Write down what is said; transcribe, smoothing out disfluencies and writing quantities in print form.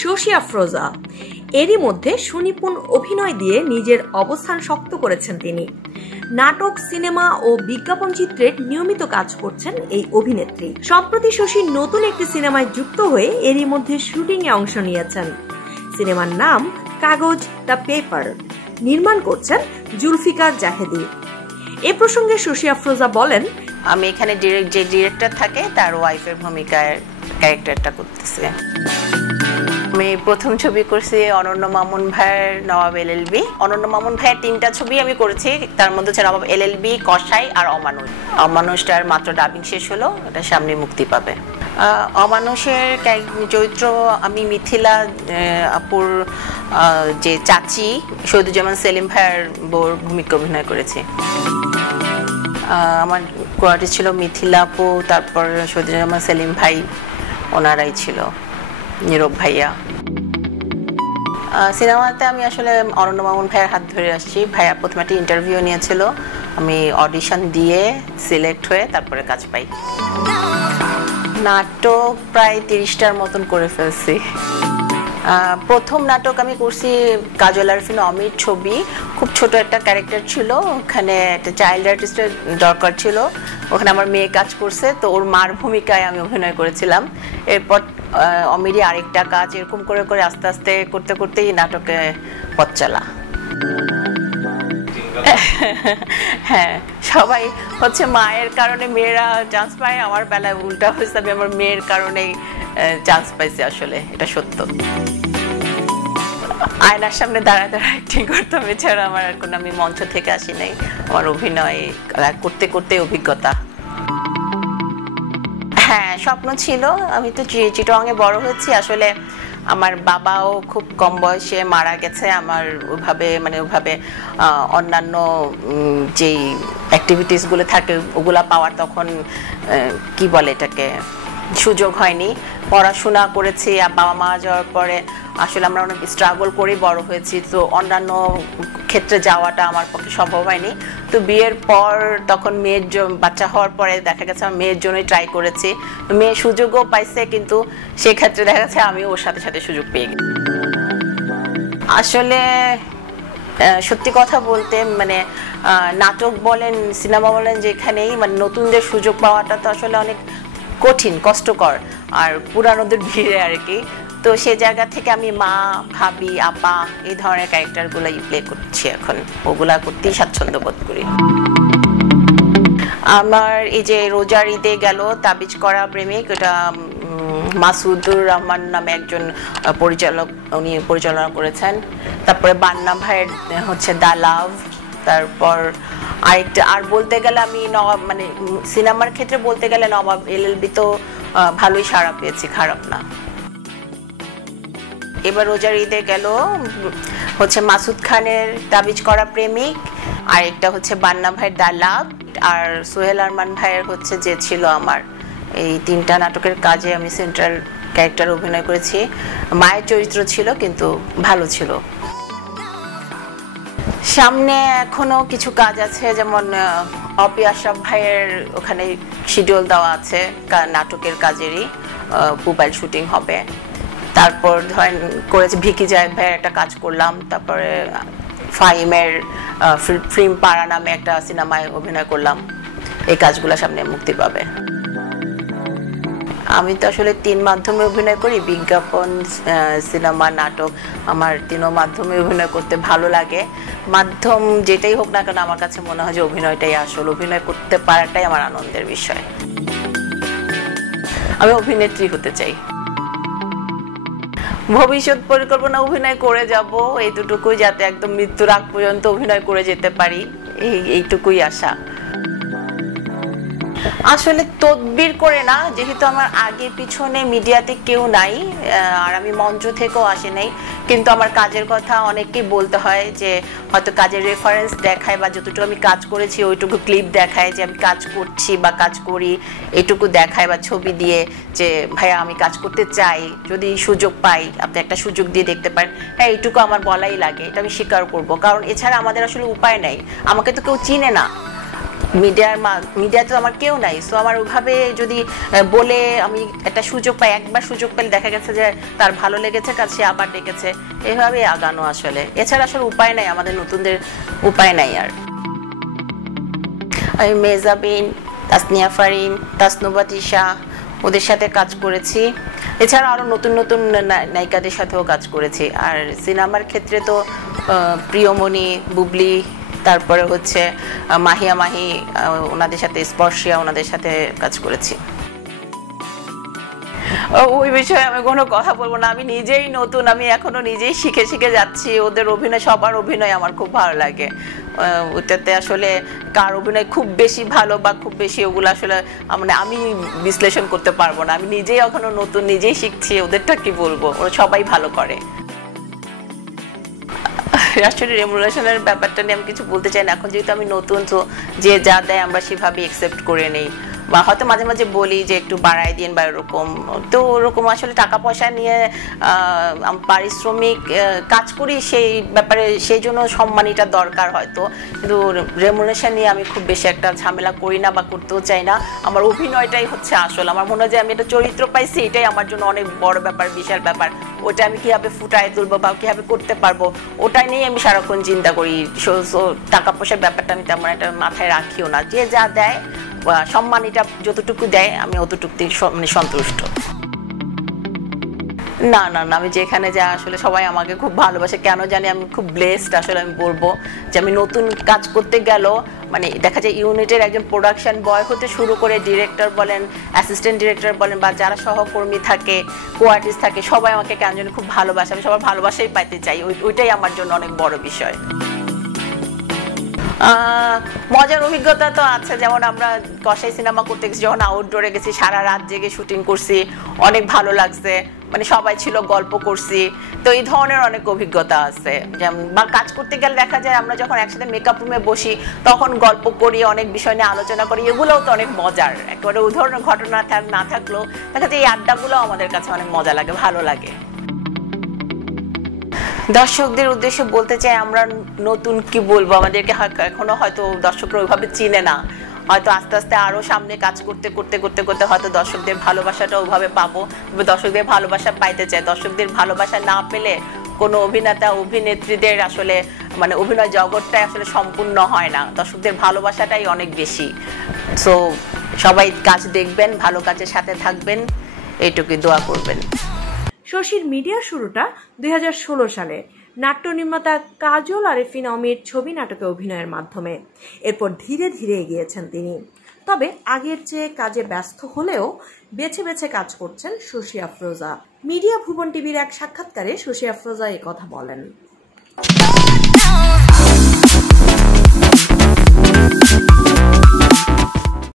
শশী আফরোজা এরই মধ্যে সুনিপুণ অভিনয় দিয়ে নিজের অবস্থান শক্ত করেছেন তিনি। নাটক, সিনেমা ও বিজ্ঞাপন চিত্রে নিয়মিত কাজ করছেন এই অভিনেত্রী। সম্প্রতি শশী নতুন একটি সিনেমায় যুক্ত হয়ে এরই মধ্যে শুটিং এ অংশ নিয়েছেন। সিনেমার নাম কাগজ দ্য পেপার, নির্মাণ করছেন জুলফিকার জাহেদি। এ প্রসঙ্গে শশী আফরোজা বলেন, আমি এখানে যে ডিরেক্টর থাকে তার ওয়াইফের ভূমিকায় ক্যারেক্টারটা করতেছি। আমি প্রথম ছবি করছি অনন্য মামুন ভাইয়ের নবাব এলএলবি। অনন্য মামুন ভাইয়ের 3টা ছবি আমি করেছি, তার মধ্যে হচ্ছে নবাব এলএলবি, কসাই আর অমানুষ। অমানুষটার মাত্র ডাবিং শেষ হলো, এটা সামনে মুক্তি পাবে। অমানুষের চরিত্র আমি মিথিলা আপুর যে চাচি শহীদুজ্জামান সেলিম ভাইয়ের বউর ভূমিকা অভিনয় করেছি। আমার কোয়ার্টি ছিল মিথিলা আপু, তারপর শহীদুজ্জামান সেলিম ভাই, ওনারাই ছিল, নীরব ভাইয়া। সিনেমাতে আমি আসলে অনন্য মামুন ভাইয়ের হাত ধরে আসছি। ভাইয়া প্রথমে একটা ইন্টারভিউ নিয়েছিল, আমি অডিশন দিয়ে সিলেক্ট হয়ে তারপরে কাজ পাই। নাটক প্রায় 30টার মতন করে ফেলছি। প্রথম নাটক আমি করছি কাজল আরফিন অমির ছবি, খুব ছোট একটা ক্যারেক্টার ছিল, ওখানে একটা চাইল্ড আর্টিস্টের দরকার ছিল, ওখানে আমার মেয়ে কাজ করছে, তো ওর মার ভূমিকায় আমি অভিনয় করেছিলাম। এরপর অমিরই আরেকটা কাজ, এরকম করে করে আস্তে আস্তে করতে করতেই নাটকে পথ চলা। হ্যাঁ, সবাই হচ্ছে মায়ের কারণে মেয়েরা চান্স পায়, আমার বেলায় উল্টা হয়েছে, আমি আমার মেয়ের কারণেই চান্স পাইছি। আসলে এটা সত্য। আয়নার সামনে দাঁড়ায় দাঁড়ায় অ্যাক্টিং করতাম, এছাড়া আমার আর কোনো, আমি মঞ্চ থেকে আসি নাই, আমার অভিনয় করতে করতে অভিজ্ঞতা। হ্যাঁ, স্বপ্ন ছিল। আমি তো চিটগাঁয়ে বড় হয়েছি। আসলে আমার বাবাও খুব কম বয়সে মারা গেছে। আমার ওভাবে অন্যান্য যেই অ্যাক্টিভিটিসগুলো থাকে ওগুলা পাওয়ার তখন কি বলে এটাকে সুযোগ হয়নি। পড়াশোনা করেছি, বাবা মা যাওয়ার পরে আসলে আমরা অনেক স্ট্রাগল করেই বড় হয়েছি, তো অন্যান্য ক্ষেত্রে যাওয়াটা আমার পক্ষে সম্ভব হয়নি। তো বিয়ের পর তখন মেয়ের বাচ্চা হওয়ার পরে দেখা গেছে আমার মেয়ের জন্যই ট্রাই করেছি, মেয়ে সুযোগও পাইছে, কিন্তু সেক্ষেত্রে দেখা গেছে আমি ওর সাথে সাথে সুযোগ পেয়ে গেছি। আসলে সত্যি কথা বলতে নাটক বলেন, সিনেমা বলেন, যেখানেই নতুনদের সুযোগ পাওয়াটা তো আসলে অনেক কঠিন, কষ্টকর, আর পুরানোদের ভিড়ে আর কি। তো সে জায়গা থেকে আমি মা, ভাবি, আপা এই ধরনের ক্যারেক্টারগুলোই প্লে করছি এখন, ওগুলা করতেই স্বাচ্ছন্দ্য বোধ করি। আমার এই যে রোজার ঈদে গেল তাবিজ করা প্রেমিক, ওটা মাসুদুর রহমান নামে একজন পরিচালক, উনি পরিচালনা করেছেন। তারপরে বান্না ভাইয়ের হচ্ছে দা লাভ। তারপর আরেকটা, আর বলতে গেলে আমি সিনেমার ক্ষেত্রে বলতে গেলে নবাব এলএলবি তো ভালোই সাড়া পেয়েছি, খারাপ না। এবার রোজার ঈদে গেল হচ্ছে মাসুদ খানের তাবিজ করা প্রেমিক, আরেকটা হচ্ছে বান্না ভাইয়ের দা লাভ, আর সোহেল আরমান ভাইয়ের হচ্ছে যে ছিল আমার। এই 3টা নাটকের কাজে আমি সেন্ট্রাল ক্যারেক্টার অভিনয় করেছি। মায়ের চরিত্র ছিল, কিন্তু ভালো ছিল। সামনে এখনো কিছু কাজ আছে, যেমন অপি আশরাফ ভাইয়ের ওখানে শিডিউল দেওয়া আছে নাটকের কাজেরই, মোবাইল শুটিং হবে। তারপর ধরেন করেছি ভিকি জায়েদ ভাইয়ের একটা কাজ করলাম। তারপরে ফাহিমের ফিল্ম পাড়া নামে একটা সিনেমায় অভিনয় করলাম। এই কাজগুলো সামনে মুক্তি পাবে। আমি তো আসলে 3 মাধ্যমে অভিনয় করি, বিজ্ঞাপন, সিনেমা, নাটক। আমার 3 মাধ্যমে অভিনয় করতে ভালো লাগে। মাধ্যম যেটাই হোক না কেন, আমার কাছে মনে হয় যে অভিনয়টাই আসল, অভিনয় করতে পারাটাই আমার আনন্দের বিষয়। আমি অভিনেত্রী হতে চাই। ভবিষ্যৎ পরিকল্পনা অভিনয় করে যাব, এই দুটুকুই, যাতে একদম মৃত্যুর আগ পর্যন্ত অভিনয় করে যেতে পারি, এইটুকুই আশা। আসলে তদবির করে না, যেহেতু আমার আগে পিছনে মিডিয়াতে কেউ নাই, আর আমি মঞ্চ থেকেও আসি নাই, কিন্তু আমার কাজের কথা অনেককেই বলতে হয়, যে হয়তো কাজের রেফারেন্স দেখায় বা যতটুকু আমি কাজ করেছি ওইটুকু ক্লিপ দেখায় যে আমি কাজ করছি বা কাজ করি, এইটুকু দেখায়, বা ছবি দিয়ে যে ভাইয়া আমি কাজ করতে চাই, যদি সুযোগ পাই আপনি একটা সুযোগ দিয়ে দেখতে পারেন। হ্যাঁ, এইটুকু আমার বলাই লাগে, এটা আমি স্বীকার করব, কারণ এছাড়া আমাদের আসলে উপায় নেই। আমাকে তো কেউ চিনে না, মিডিয়া তো আমার কেউ নাই, সো আমার ওইভাবে যদি বলে আমি একটা সুযোগ পাই, একবার সুযোগ পেলে দেখা গেছে যে তার ভালো লেগেছে কাজ, সে আবার ডেকেছে, এইভাবে আগানো আসলে। এছাড়া আসলে উপায় নাই, আমাদের নতুনদের উপায় নাই আর। আমি মেজাবিন, তাসনিয়া ফারিন, তাসনুবা তিশা ওদের সাথে কাজ করেছি। এছাড়া আরও নতুন নতুন নায়িকাদের সাথেও কাজ করেছি। আর সিনেমার ক্ষেত্রে তো প্রিয়মণি, বুবলি, তারপরে হচ্ছে মাহিয়া মাহি, ওনাদের সাথে স্পর্শিয়া, ওনাদের সাথে কাজ করেছি। ওই বিষয়ে আমি কোনো কথা বলবো না, আমি নিজেই নতুন, আমি এখনো নিজেই শিখে শিখে যাচ্ছি। ওদের অভিনয়, সবার অভিনয় আমার খুব ভালো লাগে। ওইটাতে আসলে কার অভিনয় খুব বেশি ভালো বা খুব বেশি, ওগুলো আসলে মানে আমি বিশ্লেষণ করতে পারবো না। আমি নিজেই এখনো নতুন, নিজেই শিখছি, ওদেরটা কি বলবো, ওরা সবাই ভালো করে। আসলে রেমুনারেশনের ব্যাপারটা নিয়ে আমি কিছু বলতে চাই না, এখন যেহেতু আমি নতুন, তো যে যা দেয় আমরা সেভাবে অ্যাকসেপ্ট করে নেই, বা হয়তো মাঝে মাঝে বলি যে একটু বাড়াই দিন বা এরকম। তো ওরকম আসলে টাকা পয়সা নিয়ে পারিশ্রমিক কাজ করি, সেই ব্যাপারে সেই জন্য সম্মানীটা দরকার হয়তো, কিন্তু রেমুনারেশন নিয়ে আমি খুব বেশি একটা ঝামেলা করি না বা করতেও চাই না। আমার অভিনয়টাই হচ্ছে আসল। আমার মনে হয় যে আমি একটা চরিত্র পাইছি, এটাই আমার জন্য অনেক বড় ব্যাপার, বিশাল ব্যাপার। ওটা আমি কীভাবে ফুটায় তুলবো বা কীভাবে করতে পারবো, ওটাই নিয়ে আমি সারাক্ষণ চিন্তা করি। টাকা পয়সার ব্যাপারটা আমি তেমন একটা মাথায় রাখিও না। যে যা দেয়, সম্মানীটা যতটুকু দেয়, আমি অতটুকুতেই মানে সন্তুষ্ট। না না না, আমি যেখানে যা আসলে সবাই আমাকে খুব ভালোবাসে, কেন জানি আমি খুব ব্লেসড। আসলে আমি বলবো যে আমি নতুন কাজ করতে গেল, মানে দেখা যায় ইউনিটের একজন প্রোডাকশন বয় হতে শুরু করে ডিরেক্টর বলেন, অ্যাসিস্ট্যান্ট ডিরেক্টর বলেন, বা যারা সহকর্মী থাকে, কো আর্টিস্ট থাকে, সবাই আমাকে কেন জানি খুব ভালোবাসে। আমি সবার ভালোবাসাই পাইতে চাই, ওইটাই আমার জন্য অনেক বড় বিষয়। মজার অভিজ্ঞতা তো আছে, যেমন আমরা কসাই সিনেমা করতে গেছি, যখন আউটডোরে গেছি, সারা রাত জেগে শুটিং করছি, অনেক ভালো লাগছে, মানে সবাই ছিল, গল্প করছি। তো এই ধরনের অনেক অভিজ্ঞতা আছে। যেমন বা কাজ করতে গেলে দেখা যায় আমরা যখন একসাথে মেকআপ রুমে বসি, তখন গল্প করি, অনেক বিষয় নিয়ে আলোচনা করি, এগুলোও তো অনেক মজার। একেবারে উদাহরণ ঘটনা না থাকলেও দেখা যায় এই আড্ডাগুলো আমাদের কাছে অনেক মজা লাগে, ভালো লাগে। দর্শকদের উদ্দেশ্যে বলতে চাই, আমরা নতুন কি বলবো, আমাদেরকে এখনো হয়তো দর্শকরা ওইভাবে চিনে না। হয়তো আস্তে আস্তে আরো সামনে কাজ করতে করতে করতে করতে হয়তো দর্শকদের ভালোবাসাটা ওইভাবে পাবো। দর্শকদের ভালোবাসা পাইতে চাই। দর্শকদের ভালোবাসা না পেলে কোনো অভিনেতা অভিনেত্রীদের আসলে মানে অভিনয় জগৎটাই আসলে সম্পূর্ণ হয় না। দর্শকদের ভালোবাসাটাই অনেক বেশি। সো সবাই কাজ দেখবেন, ভালো কাজের সাথে থাকবেন, এইটুকুই দোয়া করবেন। শশীর মিডিয়া শুরুটা 2016 সালে নাট্য নির্মাতা কাজল আরেফিন অমির ছবি নাটকে অভিনয়ের মাধ্যমে। এরপর ধীরে ধীরে এগিয়েছেন তিনি। তবে আগের চেয়ে কাজে ব্যস্ত হলেও বেছে বেছে কাজ করছেন শশী আফরোজা। মিডিয়া ভুবন টিভির এক সাক্ষাৎকারে শশী আফরোজা কথা বলেন।